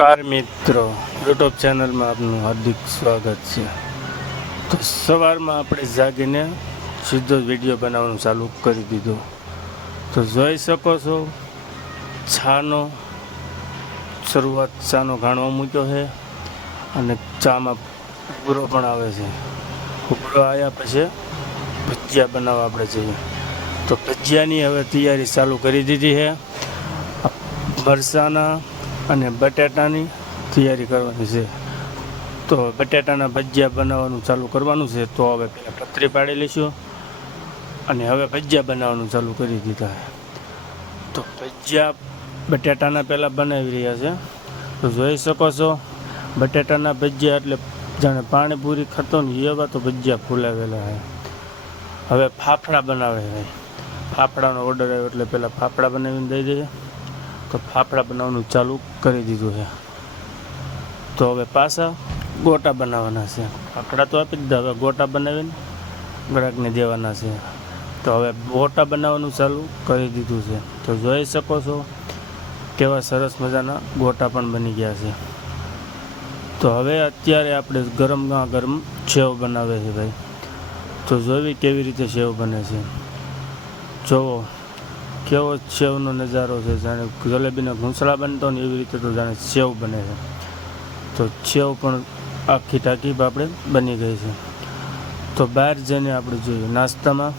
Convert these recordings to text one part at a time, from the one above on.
નમસ્કાર મિત્રો. યુટ્યુબ ચેનલમાં આપનું હાર્દિક સ્વાગત છે. તો સવારમાં આપણે જાગીને સીધો વીડિયો બનાવવાનું ચાલુ કરી દીધો. તો જોઈ શકો છો, છાનો, શરૂઆત ચાનો ઘાણો મૂક્યો છે અને ચામાં ઉભરો પણ આવે છે. ઉભરો આવ્યા પછી ભજીયા બનાવવા આપણે જઈએ. તો ભજીયાની હવે તૈયારી ચાલુ કરી દીધી છે. મરસાના અને બટાટાની તૈયારી કરવાની છે. તો બટાટાના ભજીયા બનાવવાનું ચાલુ કરવાનું છે, તો હવે પહેલાં પતરી પાડી લઈશું. અને હવે ભજીયા બનાવવાનું ચાલુ કરી દીધા. તો ભજીયા બટેટાના પહેલાં બનાવી રહ્યા છે. તો જોઈ શકો છો, બટાટાના ભજીયા એટલે જાણે પાણીપુરી ખાતો ને એવા તો ભજીયા ફૂલાવેલા છે. હવે ફાફડા બનાવે છે. ફાફડાનો ઓર્ડર આવ્યો એટલે પહેલાં ફાફડા બનાવીને દઈ દઈએ. તો ફાફડા બનાવવાનું ચાલુ કરી દીધું છે. તો હવે પાછા ગોટા બનાવવાના છે. ફાફડા તો આપી દીધા, હવે ગોટા બનાવીને ગ્રાહકને દેવાના છે. તો હવે ગોટા બનાવવાનું ચાલુ કરી દીધું છે. તો જોઈ શકો છો કેવા સરસ મજાના ગોટા પણ બની ગયા છે. તો હવે અત્યારે આપણે ગરમ ગરમ સેવ બનાવે છે ભાઈ. તો જોવી કેવી રીતે સેવ બને છે. જોવો. કેવો સેવનો નજારો છે. જાણે જલેબીના ઘૂંસળા બનતો ને એવી રીતે તો જાણે સેવ બને છે. તો સેવ પણ આખી ટાંકી આપણે બની ગઈ છે. તો બહાર જઈને આપણે જોયું નાસ્તામાં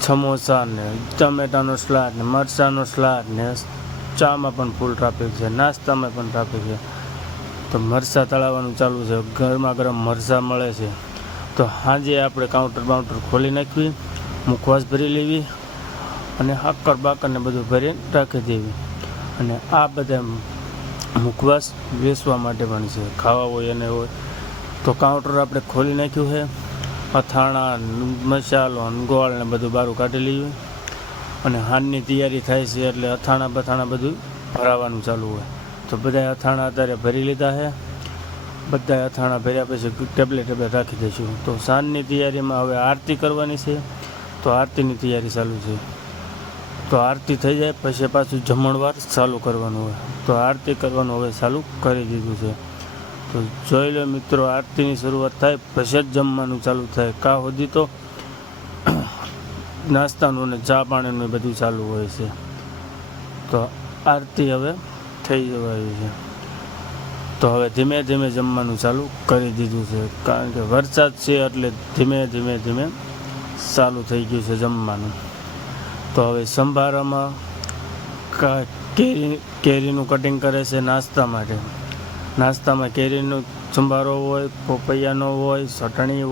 સમોસા ને ટમેટાનો સલાડ ને મરચાંનો સલાડ ને ચામાં પણ ફૂલ ટ્રાફિક છે. નાસ્તામાં પણ ટ્રાફિક છે. તો મરચાં તળાવવાનું ચાલુ છે. ગરમા ગરમ મરચાં મળે છે. તો સાંજે આપણે કાઉન્ટર બાઉન્ટર ખોલી નાખવી, મુખવાસ ભરી લેવી અને હાકર બાકરને બધું ભરી રાખી દેવી. અને આ બધા મુખવાસ વેચવા માટે પણ છે. ખાવા હોય અને હોય. તો કાઉન્ટર આપણે ખોલી નાખ્યું છે. અથાણા, મસાલો, ગોળ ને બધું બારું કાઢી લઈએ અને હાનની તૈયારી થાય છે એટલે અથાણા બથાણા બધું ભરાવાનું ચાલુ હોય. તો બધા અથાણા અત્યારે ભરી લીધા છે. બધા અથાણા ભર્યા પછી ટેબલે ટેબલેટ રાખી દઈશું. તો સાંજની તૈયારીમાં હવે આરતી કરવાની છે. તો આરતીની તૈયારી ચાલુ છે. તો આરતી થઈ જાય, પછી પાછું જમણવાર ચાલુ કરવાનું હોય. તો આરતી કરવાનું હવે ચાલુ કરી દીધું છે. તો જોઈ લો મિત્રો, આરતીની શરૂઆત થાય, પછી જ જમવાનું ચાલુ થાય. કા સુધી તો નાસ્તાનું અને ચા પાણીનું બધું ચાલુ હોય છે. તો આરતી હવે થઈ જવાય છે. તો હવે ધીમે ધીમે જમવાનું ચાલુ કરી દીધું છે. કારણ કે વરસાદ છે એટલે ધીમે ધીમે ધીમે ચાલુ થઈ ગયું છે જમવાનું. તો હવે સંભારામાં કેરી, કેરીનું કટિંગ કરે છે નાસ્તા માટે. નાસ્તામાં કેરીનો સંભારો હોય, પપૈયાનો હોય, ચટણી